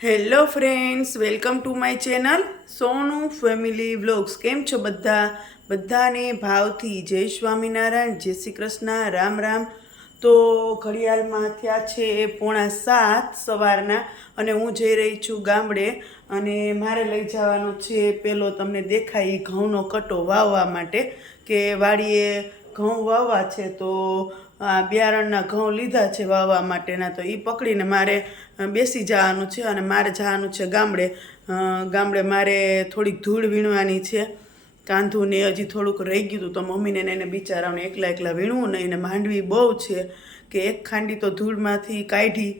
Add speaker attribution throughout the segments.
Speaker 1: Hello friends, welcome to my channel Sonu family vlogs. કેમ છો બધા? બધાને ભાવથી જય સ્વામિનારાયણ, જય શ્રી કૃષ્ણ, રામ રામ. તો ઘડિયાળમાં થયા છે પોણા સાત સવારના અને હું જઈ રહી છું ગામડે અને મારે લઈ જવાનું છે પેલો તમને દેખાય ઘઉંનો કટો વાવવા માટે કે વાડીએ ઘઉં વાવવા છે તો આ બિયારણના ઘઉં લીધા છે વાવવા માટેના, તો એ પકડીને મારે બેસી જવાનું છે અને મારે જવાનું છે ગામડે. ગામડે મારે થોડીક ધૂળ વીણવાની છે. કાંધું ને હજી થોડુંક રહી ગયું હતું, તો મમ્મીને એને બિચારાઓને એકલા એકલા વીણવું નહીં ને માંડવી બહુ છે કે એક ખાંડી તો ધૂળમાંથી કાઢી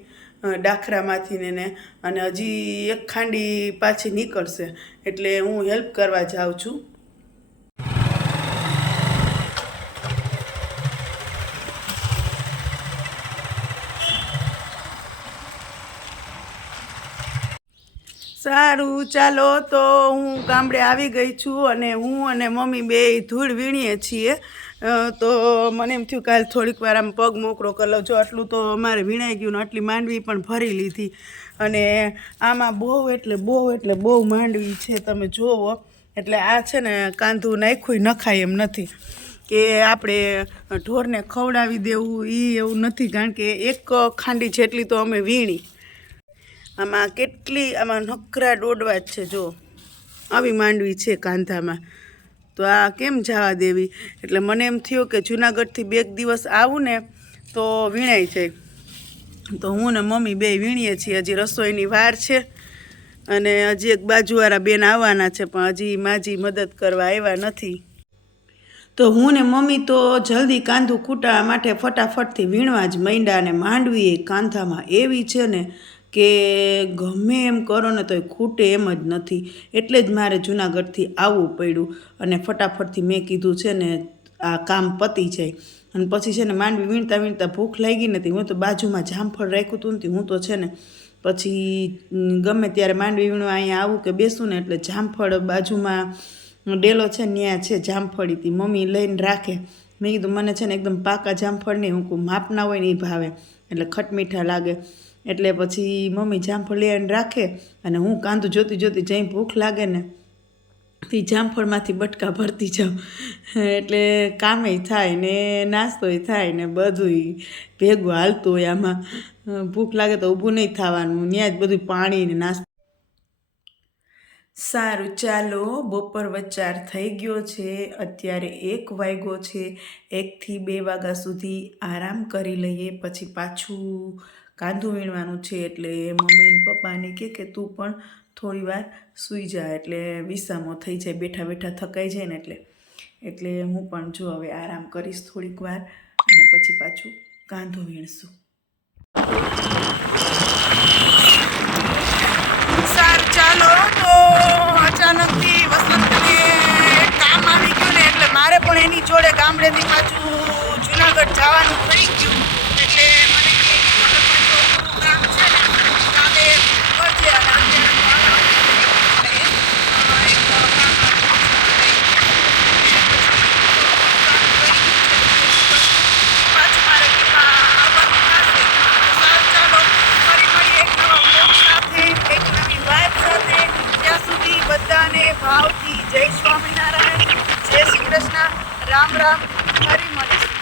Speaker 1: ડાખરામાંથી ને ને અને હજી એક ખાંડી પાછી નીકળશે. એટલે હું હેલ્પ કરવા જાઉં છું. સારું, ચાલો તો હું ગામડે આવી ગઈ છું અને હું અને મમ્મી બે ધૂળ વીણીએ છીએ. તો મને એમ થયું કાલ થોડીક વાર આમ પગ મોકળો કરી લઉં જો આટલું તો અમારે વીણાઈ ગયું ને આટલી માંડવી પણ ભરી લીધી. અને આમાં બહુ એટલે બહુ એટલે બહુ માંડવી છે, તમે જુઓ એટલે આ છે ને કાંધું નાખ્યું, નખાય એમ નથી. કે આપણે ઢોરને ખવડાવી દેવું એ એવું નથી. કારણ કે એક ખાંડી જેટલી તો અમે વીણી. આમાં કેટલી આમાં નકરા દોડવા જ છે, જો. આવી માંડવી છે કાંધામાં. તો આ કેમ જવા દેવી? એટલે મને એમ થયું કે જુનાગઢથી બે દિવસ આવું ને તો વીણાઈ જાય તો હું ને મમ્મી બે વીણીએ છીએ. હજી રસોઈની વાર છે અને હજી એક બાજુવાળા બેન આવવાના છે, પણ હજી માજી મદદ કરવા આવ્યા નથી. તો હું ને મમ્મી તો જલ્દી કાંધું કૂટાવા માટે ફટાફટથી વીણવા જ માંડ્યા અને માંડવી એ કાંધામાં એવી છે ને કે ગમે એમ કરો ને તો ખૂટે એમ જ નથી. એટલે જ મારે જુનાગઢથી આવવું પડ્યું અને ફટાફટથી મેં કીધું છે ને આ કામ પતી જાય. અને પછી છે ને માંડવી વીણતા વીણતા ભૂખ લાગી નથી હું તો બાજુમાં જામફળ રાખ્યું હતું ને હું તો છે ને પછી ગમે ત્યારે માંડવી વીણવા અહીંયા આવું કે બેસું ને એટલે જામફળ બાજુમાં ડેલો છે ત્યાં છે જામફળી હતી મમ્મી લઈને રાખે. મેં કીધું, મને છે ને એકદમ પાકા જામફળ નહીં હું માપના હોય ને એ ભાવે. એટલે ખટમીઠા લાગે. એટલે પછી મમ્મી જામફળ લઈ આવીને રાખે અને હું કાંદું જોતી જોતી જઈ ભૂખ લાગે ને, તે જામફળમાંથી બટકા ભરતી જાઉં. એટલે કામે થાય ને, નાસ્તોય થાય ને, બધુંય ભેગું હાલતું હોય આમાં. ભૂખ લાગે તો ઊભું નહીં થવાનું ત્યાં જ બધું પાણી ને નાસ્તો. સારું, ચાલો, બપોર વચાર થઈ ગયો છે, અત્યારે એક વાગ્યો છે, એકથી બે વાગ્યા સુધી આરામ કરી લઈએ, પછી પાછું કાંધું વીણવાનું છે એટલે મમ્મી પપ્પાને કહે કે તું પણ થોડી વાર સૂઈ જા એટલે વિસામો થઈ જાય, બેઠા બેઠા થકાઈ જાય ને એટલે. એટલે હું પણ જો હવે આરામ કરીશ થોડીક વાર અને પછી પાછું કાંધું વીણશું. ચાલો. તો અચાનકથી વસંતને કામ આવી એટલે મારે પણ એની જોડે ગામડેથી પાછું જુનાગઢ જવાનું થઈ ગયું એટલે મને કે જુનાગઢમાં જો થોડું કામ છે ને કાલે કરજે અને અત્યારે તો આ કામ એટલે, અ, એક કામ પાછું મારે કીમાં આવવાનું થશે તો સારું ચાલો ફરી મળીએ એક નવા બ્લોગ સાથે એક નવી વાત સાથે ત્યાં સુધી બધાને ભાવથી જય સ્વામિનારાયણ. જય શ્રી કૃષ્ણ. રામ રામ. ફરી મળીશું.